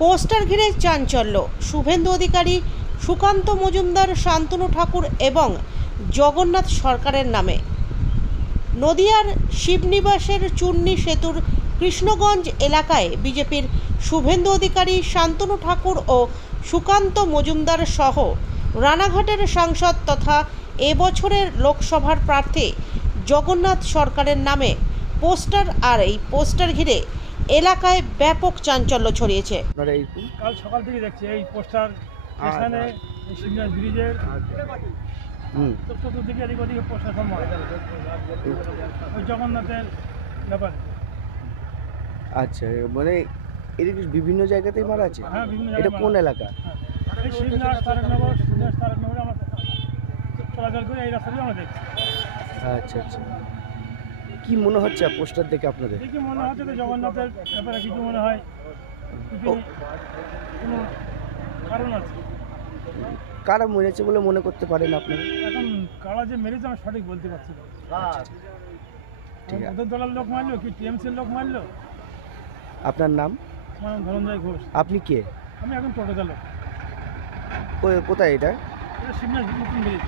Poster ঘিরে চাঞ্চল্য। শুভেন্দু অধিকারী, সুকান্ত মজুমদার, শান্তনু ঠাকুর এবং জগন্নাথ সরকারের নামে। নদিয়ার শিবনিবাসের চূর্ণী সেতুর কৃষ্ণগঞ্জ এলাকায় বিজেপির শুভেন্দু অধিকারী, শান্তনু ঠাকুর ও সুকান্ত মজুমদার সহ রানাঘাটের সাংসদ তথা এবছরের লোকসভার প্রার্থী জগন্নাথ সরকারের নামে পোস্টার, আর এই পোস্টার ঘিরে এলাকায় ব্যাপক চাঞ্চল্য ছড়িয়েছে। কাল সকাল থেকে দেখছি এই পোস্টার এখানে সিগন্যাল ব্রিজের চতুর্দিকে এদিক ওদিকে পোস্টার সব মারা ওই জগন্নাথের ব্যাপারে। আচ্ছা, মানে এদিকে বিভিন্ন জায়গাতেই মারা আছে। হ্যাঁ, বিভিন্ন এটা জায়গায় কোন মারা। এলাকা? এই শিবনাথ তারকনগর, শিবনাথ তারকনগরে আমরা চলাচল করে এই রাস্তা দিয়ে আমরা দেখছি। আচ্ছা আচ্ছা, কি মনে হচ্ছে পোস্টার দেখে আপনাদের? দেখি মনে হচ্ছে যে জগন্নাথের ব্যাপারে কিছু মনে হয়, কিছু কোনো কারণ আছে। কারা মেরেছে বলে মনে করতে পারেন আপনারা? এখন কারা যে মেরেছে আমি সঠিক বলতে পারছি না। ঠিক আছে। ওদের দলের লোক মারলো কি টিএমসির লোক মারলো? আপনার নাম? আমার নাম ধনঞ্জয় ঘোষ। আপনি কে? আমি এখন টোটো চালক। কোথায় এটা? এটা শিবনাথ নতুন ব্রিজ।